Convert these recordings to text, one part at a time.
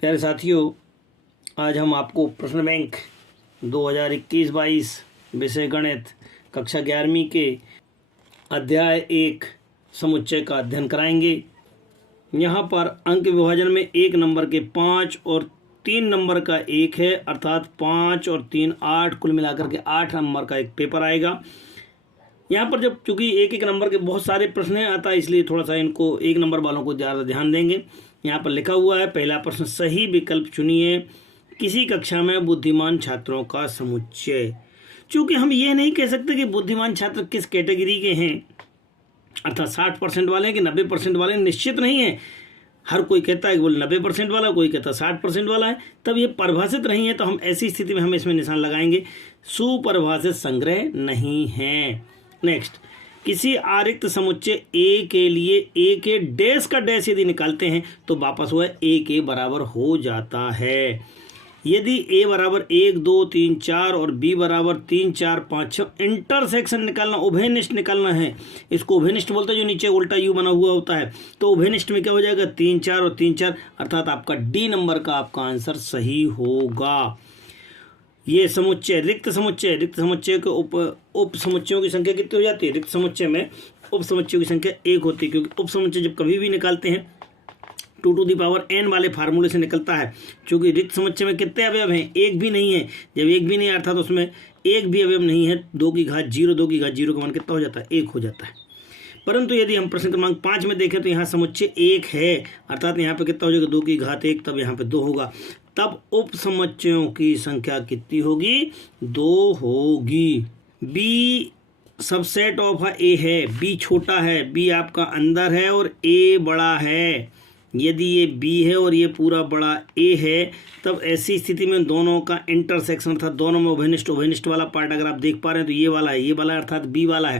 प्यारे साथियों, आज हम आपको प्रश्न बैंक 2021-22 विषय गणित कक्षा 11वीं के अध्याय 1 समुच्चय का अध्ययन कराएंगे। यहाँ पर अंक विभाजन में 1 नंबर के 5 और 3 नंबर का 1 है, अर्थात 5 और 3 8, कुल मिलाकर के 8 नंबर का एक पेपर आएगा। यहाँ पर जब चूँकि एक नंबर के बहुत सारे प्रश्न आता है, इसलिए थोड़ा सा इनको 1 नंबर वालों को ज़्यादा ध्यान देंगे। यहाँ पर लिखा हुआ है, पहला प्रश्न, सही विकल्प चुनिए। किसी कक्षा में बुद्धिमान छात्रों का समुच्चय। चूँकि हम ये नहीं कह सकते कि बुद्धिमान छात्र किस कैटेगरी के हैं, अर्थात 60% वाले हैं कि 90% वाले, निश्चित नहीं है। हर कोई कहता है कि बोल 90% वाला, कोई कहता है 60% वाला है, तब ये परिभाषित नहीं है। तो हम ऐसी स्थिति में हम इसमें निशान लगाएंगे, सुपरिभाषित संग्रह नहीं है। नेक्स्ट, किसी आरिक्त समुच्चय ए के लिए ए के डैश का डैश यदि निकालते हैं तो वापस वह ए के बराबर हो जाता है। यदि ए बराबर 1 2 3 4 और बी बराबर 3 4 5 6 इंटरसेक्शन निकालना, उभयनिष्ठ निकालना है। इसको उभयनिष्ठ बोलते हैं, जो नीचे उल्टा यू बना हुआ होता है। तो उभयनिष्ठ में क्या हो जाएगा, 3 4 और 3 4, अर्थात आपका डी नंबर का आपका आंसर सही होगा। ये समुच्चय रिक्त समुच्चय के उप समुच्चयों की संख्या कितनी हो जाती है? रिक्त समुच्चय में उप समुच्चयों की संख्या 1 होती है, क्योंकि उप समुच्चय जब कभी भी निकालते हैं 2 टू द पावर n वाले फार्मूले से निकलता है। चूंकि रिक्त समुच्चय में कितने अवयव हैं? एक भी नहीं है। जब एक भी नहीं है अर्थात उसमें एक भी अवयव नहीं है। 2 की घात 0, 2 की घात 0 का मान कितना हो जाता है? 1 हो जाता है। परंतु यदि हम प्रश्न क्रमांक 5 में देखें तो यहाँ समुच्चय 1 है, अर्थात यहाँ पे कितना हो जाएगा? 2 की घात 1, तब यहाँ पे 2 होगा। तब उप समुच्चयों की संख्या कितनी होगी? 2 होगी। बी सबसेट ऑफ ए है, बी छोटा है, बी आपका अंदर है और ए बड़ा है। यदि ये बी है और ये पूरा बड़ा ए है, तब ऐसी स्थिति में दोनों का इंटरसेक्शन, अर्थात दोनों में उभयनिष्ठ वाला पार्ट अगर आप देख पा रहे हैं तो ये वाला है, ये वाला है, अर्थात बी वाला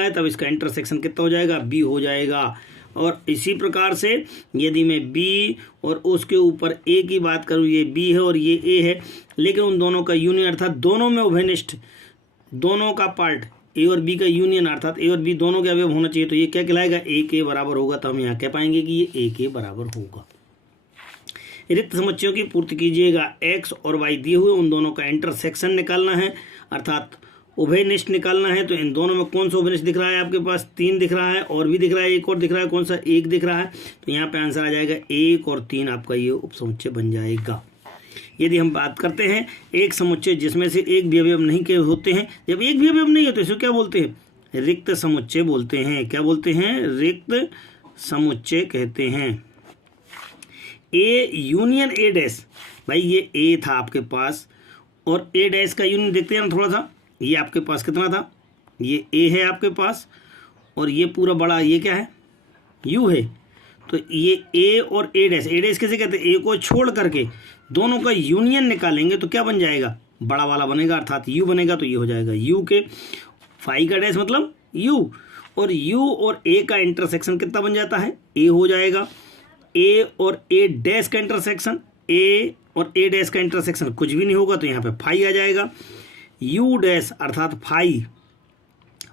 है, तब इसका इंटरसेक्शन कितना हो जाएगा? बी हो जाएगा। और इसी प्रकार से यदि मैं बी और उसके ऊपर ए की बात करूँ, ये बी है और ये ए है, लेकिन उन दोनों का यूनियन, अर्थात दोनों में उभयनिष्ठ, दोनों का पार्ट ए और बी का यूनियन, अर्थात ए और बी दोनों के अवयव होना चाहिए, तो ये क्या कहलाएगा? ए के बराबर होगा। तो हम यहाँ कह पाएंगे कि ये ए के बराबर होगा। रिक्त समुच्चयों की पूर्ति कीजिएगा। एक्स और वाई दिए हुए, उन दोनों का इंटरसेक्शन निकालना है, अर्थात उभयनिष्ठ निकालना है। तो इन दोनों में कौन सा उभयनिष्ठ दिख रहा है? आपके पास 3 दिख रहा है, और भी दिख रहा है, एक और दिख रहा है। कौन सा? 1 दिख रहा है। तो यहाँ पे आंसर आ जाएगा 1 और 3, आपका ये उपसमुच्चय बन जाएगा। यदि हम बात करते हैं एक समुच्चय जिसमें से एक भी अवयव नहीं के होते हैं, जब एक भी अवयव नहीं होते इसको क्या बोलते हैं? रिक्त समुच्चय बोलते हैं। क्या बोलते हैं? रिक्त समुच्चय कहते हैं। ए यूनियन ए डैश, भाई ये ए था आपके पास और ए डैश का यूनियन देखते हैं ना थोड़ा सा, ये आपके पास कितना था? ये ए है आपके पास, और ये पूरा बड़ा ये क्या है? यू है। तो ये ए और ए डैश कैसे कहते हैं? ए को छोड़ करके दोनों का यूनियन निकालेंगे तो क्या बन जाएगा? बड़ा वाला बनेगा, अर्थात यू बनेगा। तो ये हो जाएगा यू के, फाई का डैश मतलब यू, और यू और ए का इंटरसेक्शन कितना बन जाता है? ए हो जाएगा। ए और ए डैश का इंटरसेक्शन, ए और ए डैश का इंटरसेक्शन कुछ भी नहीं होगा, तो यहाँ पे फाई आ जाएगा। यू डैश अर्थात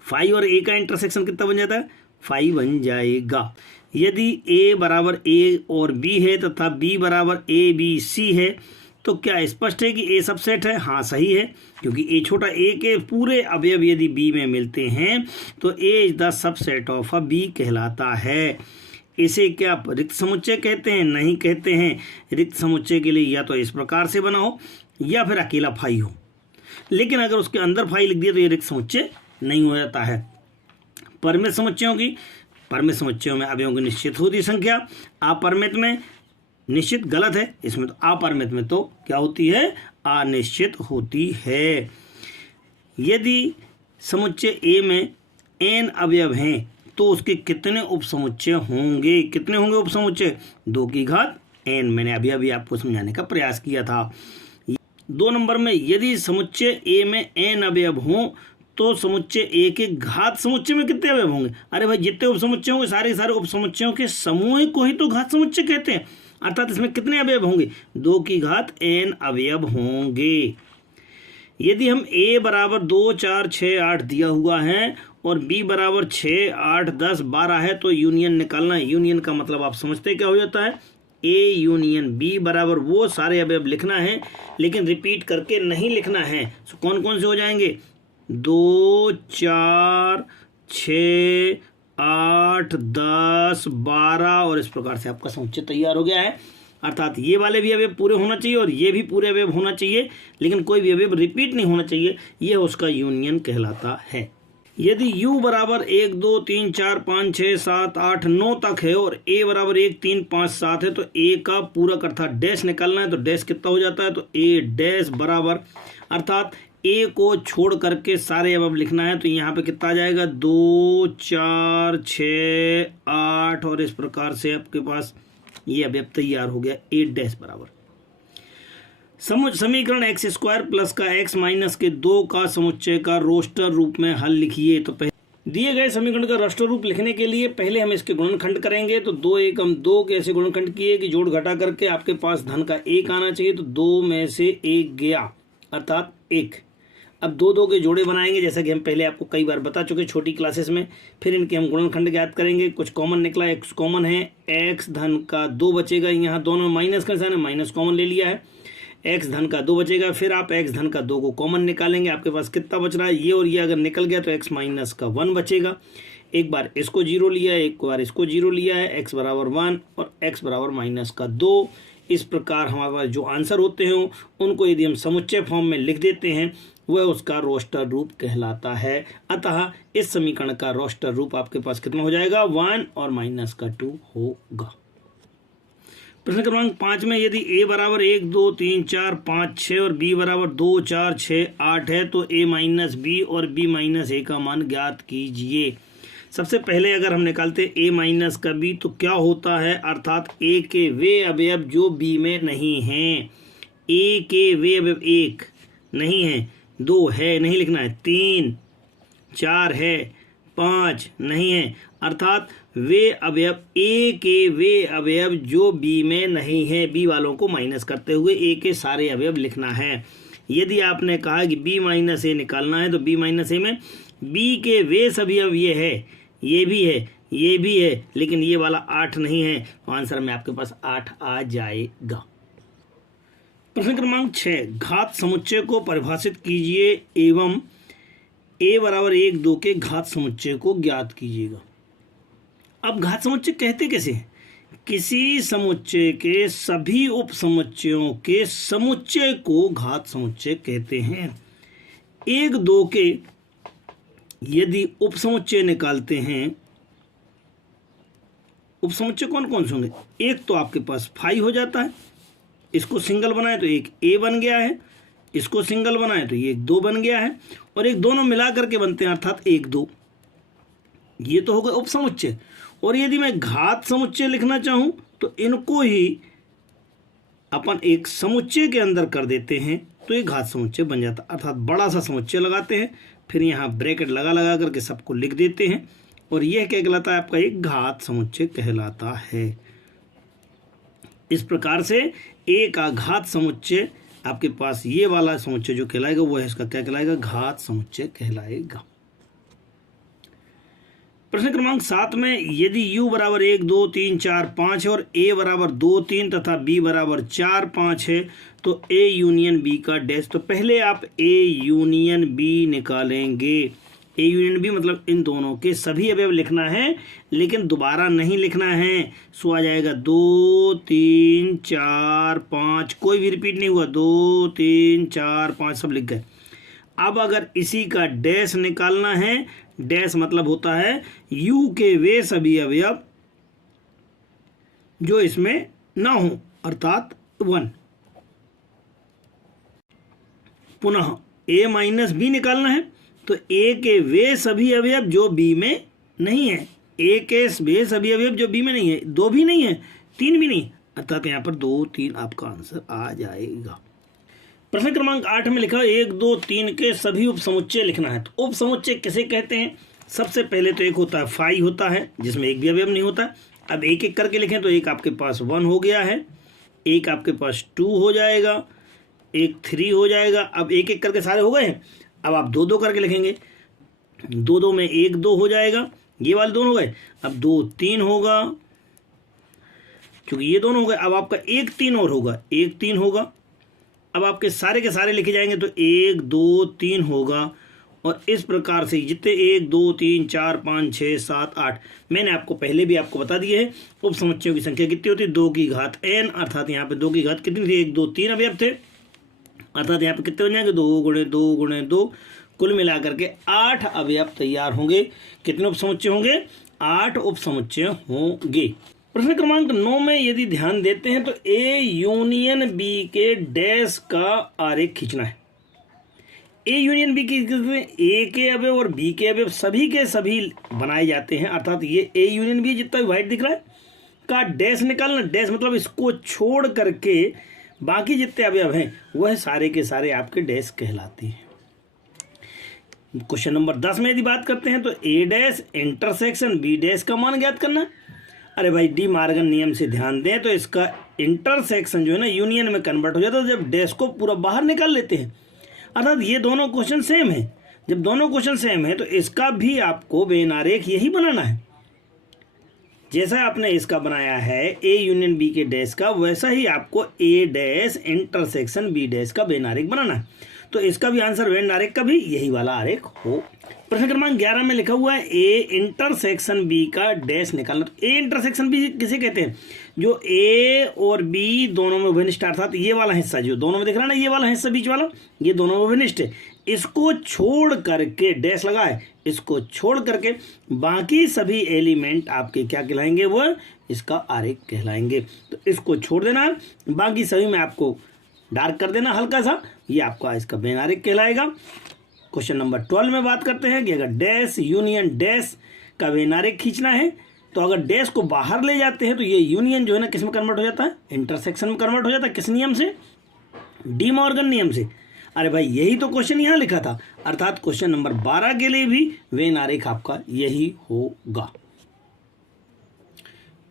फाई और ए का इंटरसेक्शन कितना बन जाता है? फाई बन जाएगा। यदि ए बराबर ए और बी है तथा बी बराबर ए बी सी है, तो क्या स्पष्ट है कि ए सबसेट है? हाँ, सही है, क्योंकि ए छोटा, ए के पूरे अवयव यदि बी में मिलते हैं तो A is the subset of a B कहलाता है। इसे क्या रिक्त समुच्चय कहते हैं? नहीं कहते हैं। रिक्त समुच्चय के लिए या तो इस प्रकार से बना हो या फिर अकेला फाई हो, लेकिन अगर उसके अंदर फाई लिख दिया तो ये रिक्त समुच्चय नहीं हो जाता है। परिमित समुच्चयों में अवयवों की निश्चित होती संख्या, अपरिमित में निश्चित गलत है, इसमें तो अपरिमित में तो क्या होती है? अनिश्चित होती है। यदि समुच्चय ए में n अवयव हैं तो उसके कितने उपसमुच्चय होंगे? कितने होंगे उपसमुच्चय? 2 की घात n। मैंने अभी आपको समझाने का प्रयास किया था। 2 नंबर में, यदि समुच्चय ए में n अवयव हों तो समुच्चय ए के घात समुच्चय में कितने अवयव होंगे? अरे भाई, जितने उपसमुच्चय होंगे सारे उपसमुच्चयों के समूह को ही तो घात समुच्चय कहते हैं, अर्थात इसमें कितने अवयव होंगे? 2 की घात n अवयव होंगे। यदि हम a बराबर 2 4 6 8 दिया हुआ है और b बराबर 6 8 10 12 है, तो यूनियन निकालना है। यूनियन का मतलब आप समझते क्या हो जाता है? ए यूनियन बी बराबर वो सारे अवयव लिखना है, लेकिन रिपीट करके नहीं लिखना है। सो कौन कौन से हो जाएंगे? 2, 4, 6, 8, 10, 12 और इस प्रकार से आपका समुच्चय तैयार हो गया है। अर्थात ये वाले भी अवयव पूरे होना चाहिए और ये भी पूरे अवयव होना चाहिए, लेकिन कोई भी अवयव रिपीट नहीं होना चाहिए। ये उसका यूनियन कहलाता है। यदि u बराबर 1, 2, 3, 4, 5, 6, 7, 8, 9 तक है और a बराबर 1, 3, 5, 7 है तो a का पूरक अर्थात डैश निकालना है। तो डैश कितना हो जाता है? तो a डैश बराबर अर्थात a को छोड़ करके सारे अवयव लिखना है। तो यहाँ पे कितना आ जाएगा? 2, 4, 6, 8 और इस प्रकार से आपके पास ये अवयव तैयार हो गया। a डैश बराबर समीकरण एक्स स्क्वायर प्लस का एक्स माइनस के 2 का समुच्चय का रोस्टर रूप में हल लिखिए। तो दिए गए समीकरण का रोस्टर रूप लिखने के लिए पहले हम इसके गुणनखंड करेंगे। तो 2 एकम 2 के ऐसे गुणनखंड किए कि जोड़ घटा करके आपके पास धन का 1 आना चाहिए। तो 2 में से 1 गया अर्थात 1। अब 2 के जोड़े बनाएंगे, जैसा कि हम पहले आपको कई बार बता चुके छोटी क्लासेस में। फिर इनके हम गुणनखंड ज्ञात करेंगे। कुछ कॉमन निकला, एक्स कॉमन है, एक्स धन का 2 बचेगा। यहाँ दोनों माइनस का निशान है, माइनस कॉमन ले लिया है। एक्स धन का 2 बचेगा। फिर आप एक्स धन का 2 को कॉमन निकालेंगे। आपके पास कितना बच रहा है? ये और ये अगर निकल गया तो एक्स माइनस का 1 बचेगा। एक बार इसको 0 लिया है, एक बार इसको 0 लिया है। एक्स बराबर 1 और एक्स बराबर माइनस का 2। इस प्रकार हमारे पास जो आंसर होते हैं उनको यदि हम समुच्चय फॉर्म में लिख देते हैं वह उसका रोस्टर रूप कहलाता है। अतः इस समीकरण का रोस्टर रूप आपके पास कितना हो जाएगा? 1 और माइनस का 2 होगा। प्रश्न क्रमांक 5 में यदि a बराबर 1, 2, 3, 4, 5, 6 और b बराबर 2, 4, 6, 8 है तो a माइनस बी और b माइनस ए का मान ज्ञात कीजिए। सबसे पहले अगर हम निकालते a माइनस का b तो क्या होता है? अर्थात a के वे अवयव जो b में नहीं हैं। a के वे अवयव 1 नहीं है, 2 है नहीं लिखना है, 3, 4 है, 5 नहीं है। अर्थात वे अवयव a के वे अवयव जो b में नहीं है, b वालों को माइनस करते हुए a के सारे अवयव लिखना है। यदि आपने कहा कि b माइनस ए निकालना है तो b माइनस ए में b के वे सभी अवयव ये है, ये भी है, ये भी है, लेकिन ये वाला 8 नहीं है। तो आंसर में आपके पास 8 आ जाएगा। प्रश्न क्रमांक 6 घात समुच्चय को परिभाषित कीजिए एवं a बराबर 1, 2 के घात समुच्चय को ज्ञात कीजिएगा। अब घात समुच्चय कहते कैसे हैं? किसी समुच्चय के सभी उप समुच्चयों के समुच्चय को घात समुच्चय कहते हैं। 1, 2 के यदि उप समुच्चय निकालते हैं, उप समुच्चय कौन कौन से होंगे? एक तो आपके पास 5 हो जाता है, इसको सिंगल बनाए तो एक a बन गया है, इसको सिंगल बनाए तो ये एक 2 बन गया है, और एक दोनों मिला करके बनते हैं अर्थात 1, 2। ये तो हो गए उप समुच्चय। और यदि मैं घात समुच्चय लिखना चाहूं तो इनको ही अपन एक समुच्चय के अंदर कर देते हैं तो ये घात समुच्चय बन जाता है। अर्थात बड़ा सा समुच्चय लगाते हैं, फिर यहाँ ब्रैकेट लगा करके सबको लिख देते हैं और यह क्या कहलाता है? आपका एक घात समुच्चय कहलाता है। इस प्रकार से a का घात समुच्चय आपके पास ये वाला समुच्चय जो कहलाएगा वो है इसका क्या कहलाएगा? घात समुच्चय कहलाएगा। प्रश्न क्रमांक 7 में यदि u बराबर 1, 2, 3, 4, 5 है और a बराबर 2, 3 तथा b बराबर 4, 5 है तो a यूनियन b का डैश। तो पहले आप a यूनियन b निकालेंगे। a यूनियन b मतलब इन दोनों के सभी अवयव लिखना है, लेकिन दोबारा नहीं लिखना है। सो आ जाएगा 2, 3, 4, 5, कोई भी रिपीट नहीं हुआ, 2, 3, 4, 5 सब लिख गए। अब अगर इसी का डैश निकालना है, डैश मतलब होता है u के वे सभी अवयव जो इसमें ना हो अर्थात 1। पुनः a माइनस बी निकालना है तो a के वे सभी अवयव जो b में नहीं है, a के वे सभी अवयव जो b में नहीं है, 2 भी नहीं है, 3 भी नहीं, अर्थात यहाँ पर 2, 3 आपका आंसर आ जाएगा। प्रश्न क्रमांक 8 में लिखा 1, 2, 3 के सभी उप समुच्चय लिखना है। तो उप समुच्चय किसे कहते हैं? सबसे पहले तो एक होता है फाई होता है जिसमें एक भी अवयव नहीं होता। अब एक एक करके लिखें तो एक आपके पास 1 हो गया है, एक आपके पास 2 हो जाएगा, एक 3 हो जाएगा। अब एक एक करके सारे हो गए हैं। अब आप 2, 2 करके लिखेंगे, 2, 2 में 1, 2 हो जाएगा, ये वाले दोनों हो गए। अब 2, 3 होगा, क्योंकि ये दोनों हो गए। अब आपका 1 3 और होगा, 1 3 होगा। अब आपके सारे के सारे लिखे जाएंगे तो 1 2 3 होगा। और इस प्रकार से जितने 1 2 3 4 5 6 7 8 मैंने आपको पहले भी आपको बता दिया है। उप समुच्चयों की संख्या कितनी होती है, 2 की घात n, अर्थात यहाँ पे 2 की घात कितनी थी, 1 2 3 अवयव थे, अर्थात यहाँ पे कितने हो जाएंगे, 2 गुणे 2 गुणे 2, कुल मिलाकर के 8 अवयव तैयार होंगे। कितने उप समुच्चय होंगे, 8 उप समुच्चय होंगे। प्रश्न क्रमांक 9 में यदि ध्यान देते हैं तो ए यूनियन बी के डैश का आरेख खींचना है। ए यूनियन बी की ए के अवयव और बी के अवयव सभी के सभी बनाए जाते हैं, अर्थात ये ए यूनियन बी जितना भी व्हाइट दिख रहा है का डैश निकालना। डैश मतलब इसको छोड़ करके बाकी जितने अवयव हैं वह सारे के सारे आपके डैश कहलाते हैं। क्वेश्चन नंबर 10 में यदि बात करते हैं तो ए डैश इंटरसेक्शन बी डैश का मान ज्ञात करना। अरे भाई डी मार्गन नियम से ध्यान दें तो इसका इंटरसेक्शन जो है ना यूनियन में कन्वर्ट हो जाता है जब डैश को पूरा बाहर निकाल लेते हैं, अर्थात ये दोनों क्वेश्चन सेम है। जब दोनों क्वेश्चन सेम है तो इसका भी आपको वेन आरेख यही बनाना है। जैसा आपने इसका बनाया है ए यूनियन बी के डैश का, वैसा ही आपको ए डैश इंटरसेक्शन बी डैश का वेन आरेख बनाना है। तो इसका भी आंसर वेन आरेख का भी यही वाला आरेख हो। प्रश्न क्रमांक 11 में लिखा हुआ है ए इंटरसेक्शन बी का डैश निकालना। तो ए इंटरसेक्शन बी किसे कहते हैं, जो ए और बी दोनों में विनिष्ठ, अर्थात ये वाला हिस्सा जो दोनों में दिख रहा है ना, ये वाला हिस्सा बीच वाला, ये दोनों में विनिष्ठ है। इसको छोड़ करके डैश लगा है, इसको छोड़ करके बाकी सभी एलिमेंट आपके क्या कहलाएंगे, वो इसका आरेख कहलाएंगे। तो इसको छोड़ देना, बाकी सभी में आपको डार्क कर देना हल्का सा, ये आपका इसका वेन आरेख कहलाएगा। क्वेश्चन नंबर 12 में बात करते हैं कि अगर डैश यूनियन डैश का वेन आरेख खींचना है तो अगर डैश को बाहर ले जाते हैं तो ये यूनियन जो है ना किस में कन्वर्ट हो जाता है, इंटरसेक्शन में कन्वर्ट हो जाता है। किस नियम से, डी मॉर्गन नियम से। अरे भाई यही तो क्वेश्चन यहाँ लिखा था, अर्थात क्वेश्चन नंबर 12 के लिए भी वेन आरेख आपका यही होगा।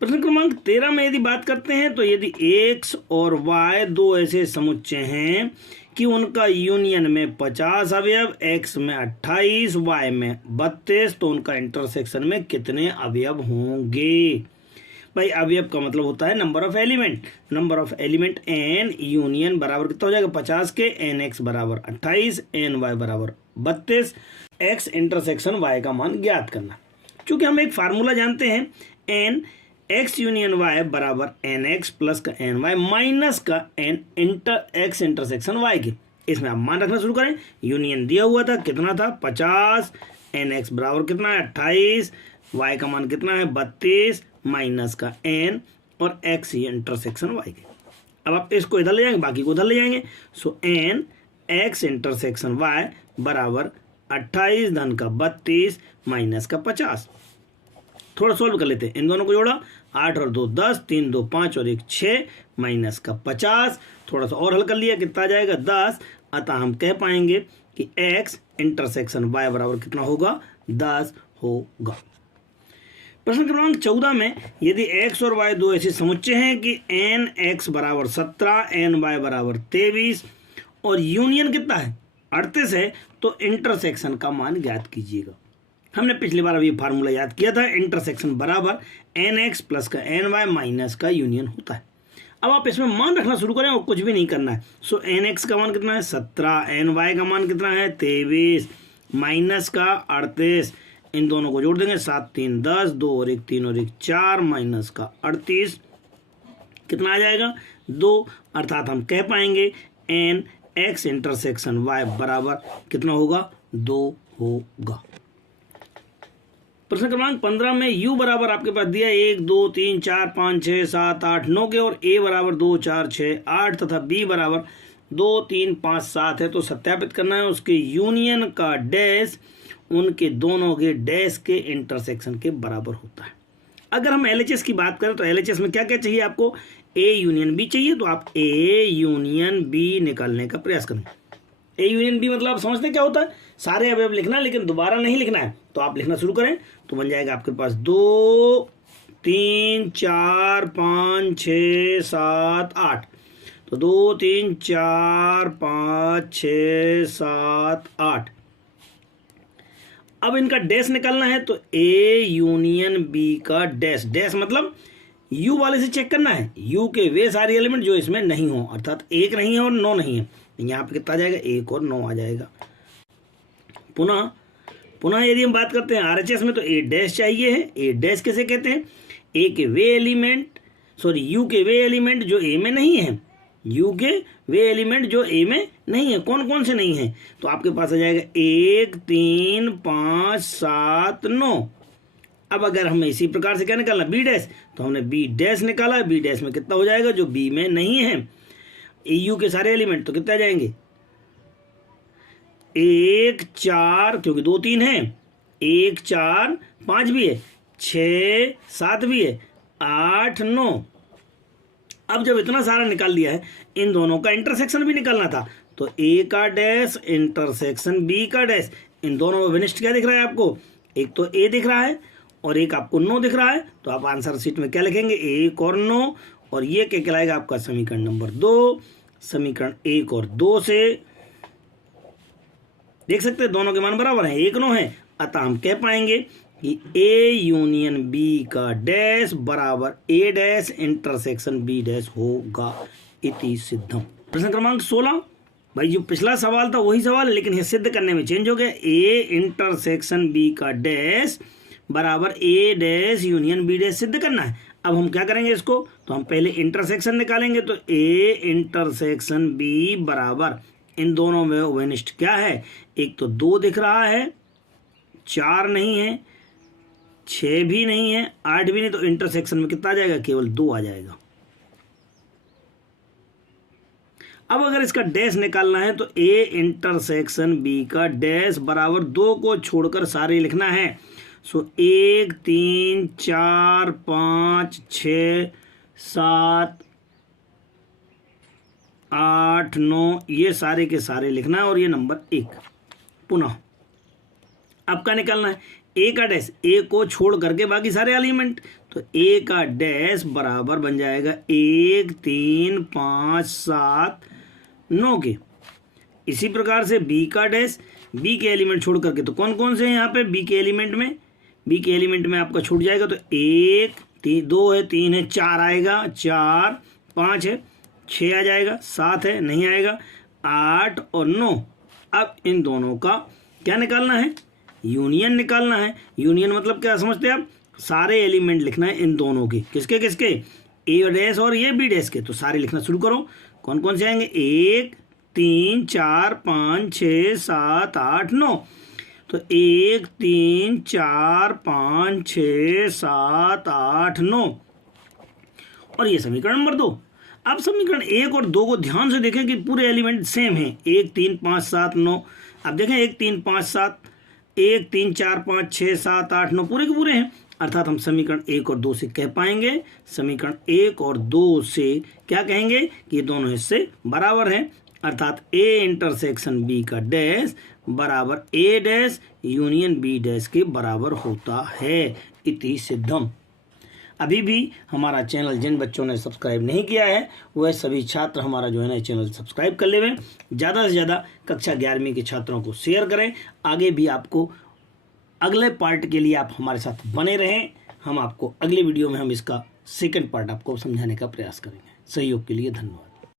प्रश्न क्रमांक 13 में यदि बात करते हैं तो यदि x और y दो ऐसे समुच्चय हैं कि उनका यूनियन में 50 अवयव, x में 28, y में 32, तो उनका इंटरसेक्शन में कितने अवयव होंगे। भाई अवयव का मतलब होता है number of element. Number of element n union बराबर कितना हो जाएगा 50 के, nx बराबर 28, ny बराबर 32, x इंटरसेक्शन y का मान ज्ञात करना। चूंकि हम एक फार्मूला जानते हैं n x यूनियन y बराबर nx प्लस का ny माइनस का x इंटरसेक्शन y के। इसमें आप मान रखना शुरू करें। यूनियन दिया हुआ था, कितना था 50, nx बराबर कितना है 28, y का मान कितना है 32 माइनस का n और x इंटरसेक्शन y के। अब आप इसको इधर ले जाएंगे, बाकी को उधर ले जाएंगे। सो n x इंटरसेक्शन y बराबर 28 धन का 32 माइनस का 50। थोड़ा सॉल्व कर लेते हैं, इन दोनों को जोड़ा, 8 और 2 10, 3 2 5 और 1 6 माइनस का 50। थोड़ा सा और हल कर लिया, कितना आ जाएगा 10। अतः हम कह पाएंगे कि x इंटरसेक्शन y बराबर कितना होगा 10 होगा। प्रश्न क्रमांक 14 में यदि x और y दो ऐसे समुच्चय हैं कि nx बराबर 17, ny बराबर 23 और यूनियन कितना है 38 है, तो इंटरसेक्शन का मान ज्ञात कीजिएगा। हमने पिछली बार अभी फार्मूला याद किया था, इंटरसेक्शन बराबर nx प्लस का ny माइनस का यूनियन होता है। अब आप इसमें मान रखना शुरू करें और कुछ भी नहीं करना है। सो nx का मान कितना है 17, ny का मान कितना है 23 माइनस का 38, इन दोनों को जोड़ देंगे, 7 3 10, 2 और 1 3 और 1 4 माइनस का 38, कितना आ जाएगा 2। अर्थात हम कह पाएंगे nx इंटरसेक्शन y बराबर कितना होगा 2 होगा। प्रश्न क्रमांक 15 में u बराबर आपके पास दिया 1 2 3 4 5 6 7 8 9 के और a बराबर 2 4 6 8 तथा b बराबर 2 3 5 7 है। तो सत्यापित करना है उसके यूनियन का डैश उनके दोनों के डैश के इंटरसेक्शन के बराबर होता है। अगर हम LHS की बात करें तो LHS में क्या क्या चाहिए आपको, a यूनियन b चाहिए, तो आप a यूनियन b निकालने का प्रयास करें। ए यूनियन बी मतलब आप समझते हैं क्या होता है, सारे अवयव लिखना है लेकिन दोबारा नहीं लिखना है। तो आप लिखना शुरू करें तो बन जाएगा आपके पास 2 3 4 5 6 7 8। तो 2 3 4 5 6 7 8। अब इनका डैश निकालना है तो ए यूनियन बी का डैश, डैश मतलब यू वाले से चेक करना है, यू के वे सारे एलिमेंट जो इसमें नहीं हो, अर्थात 1 नहीं है और 9 नहीं है। यहाँ पे कितना आ जाएगा, 1 और 9 आ जाएगा। पुनः यदि हम बात करते हैं RHS में, तो ए डैश चाहिए है। ए डैश किसे कहते हैं, ए के वे एलिमेंट, सॉरी यू के वे एलिमेंट जो ए में नहीं है, यू के वे एलिमेंट जो ए में नहीं है। कौन कौन से नहीं है, तो आपके पास आ जाएगा 1 3 5 7 9। अब अगर हमें इसी प्रकार से क्या निकालना, बी डैश, तो हमने बी डैश निकाला। बी डैश में कितना हो जाएगा, जो बी में नहीं है यू के सारे एलिमेंट, तो कितने आ जाएंगे, 1 4, क्योंकि 2 3 है, 1 4 5 भी है, 6 7 भी है, 8 9। अब जब इतना सारा निकाल लिया है, इन दोनों का इंटरसेक्शन भी निकालना था, तो ए का डैश इंटरसेक्शन बी का डैश, इन दोनों में विनिष्ट क्या दिख रहा है आपको, एक तो ए दिख रहा है और एक आपको 9 दिख रहा है। तो आप आंसर शीट में क्या लिखेंगे, 1 और 9, और ये क्या कहलाएगा आपका समीकरण नंबर 2। समीकरण 1 और 2 से देख सकते हैं दोनों के मान बराबर हैं, 1 9 है, अतः हम कह पाएंगे कि ए यूनियन बी का डैश बराबर ए डैश इंटरसेक्शन बी डैश होगा, इति सिद्धम। प्रश्न क्रमांक 16, भाई जो पिछला सवाल था वही सवाल है, लेकिन ये सिद्ध करने में चेंज हो गया। ए इंटरसेक्शन बी का डैश बराबर ए डैश यूनियन बी डैश सिद्ध करना है। अब हम क्या करेंगे इसको, तो हम पहले इंटरसेक्शन निकालेंगे, तो ए इंटरसेक्शन बी बराबर, इन दोनों में उभयनिष्ठ क्या है, एक तो 2 दिख रहा है, 4 नहीं है, 6 भी नहीं है, 8 भी नहीं, तो इंटरसेक्शन में कितना आ जाएगा, केवल 2 आ जाएगा। अब अगर इसका डैश निकालना है, तो ए इंटरसेक्शन बी का डैश बराबर 2 को छोड़कर सारे लिखना है। सो 1 3 4 5 6 7 8 9 ये सारे के सारे लिखना है, और ये नंबर 1। पुनः अब क्या निकालना है, ए का डैश, ए को छोड़ करके बाकी सारे एलिमेंट, तो ए का डैश बराबर बन जाएगा 1 3 5 7 9 के। इसी प्रकार से बी का डैश, बी के एलिमेंट छोड़ करके, तो कौन कौन से हैं यहाँ पे बी के एलिमेंट में, बी के एलिमेंट में आपका छूट जाएगा, तो 1 2 है, 3 है, 4 आएगा, 4 5 है, 6 आ जाएगा, 7 है, नहीं आएगा, 8 और 9। अब इन दोनों का क्या निकालना है, यूनियन निकालना है। यूनियन मतलब क्या समझते हैं आप, सारे एलिमेंट लिखना है इन दोनों के, किसके किसके, ए डैश और ये बी डैश के। तो सारे लिखना शुरू करो, कौन कौन से आएंगे, 1 3 4 5 6 7 8 9। तो 1 3 4 5 6 7 8 9, और ये समीकरण नंबर 2। अब समीकरण 1 और 2 को ध्यान से देखें कि पूरे एलिमेंट सेम हैं, 1 3 5 7 9। अब देखें 1 3 5 7, 1 3 4 5 6 7 8 9 पूरे के पूरे हैं, अर्थात हम समीकरण 1 और 2 से कह पाएंगे, समीकरण 1 और 2 से क्या कहेंगे कि ये दोनों हिस्से बराबर हैं, अर्थात ए इंटरसेक्शन बी का डैश बराबर ए डैश यूनियन बी डैश के बराबर होता है, इति सिद्धम। अभी भी हमारा चैनल जिन बच्चों ने सब्सक्राइब नहीं किया है वह सभी छात्र हमारा जो है ना चैनल सब्सक्राइब कर लेवें। ज़्यादा से ज़्यादा कक्षा 11वीं के छात्रों को शेयर करें। आगे भी आपको अगले पार्ट के लिए आप हमारे साथ बने रहें। हम आपको अगले वीडियो में हम इसका सेकंड पार्ट आपको समझाने का प्रयास करेंगे। सहयोग के लिए धन्यवाद।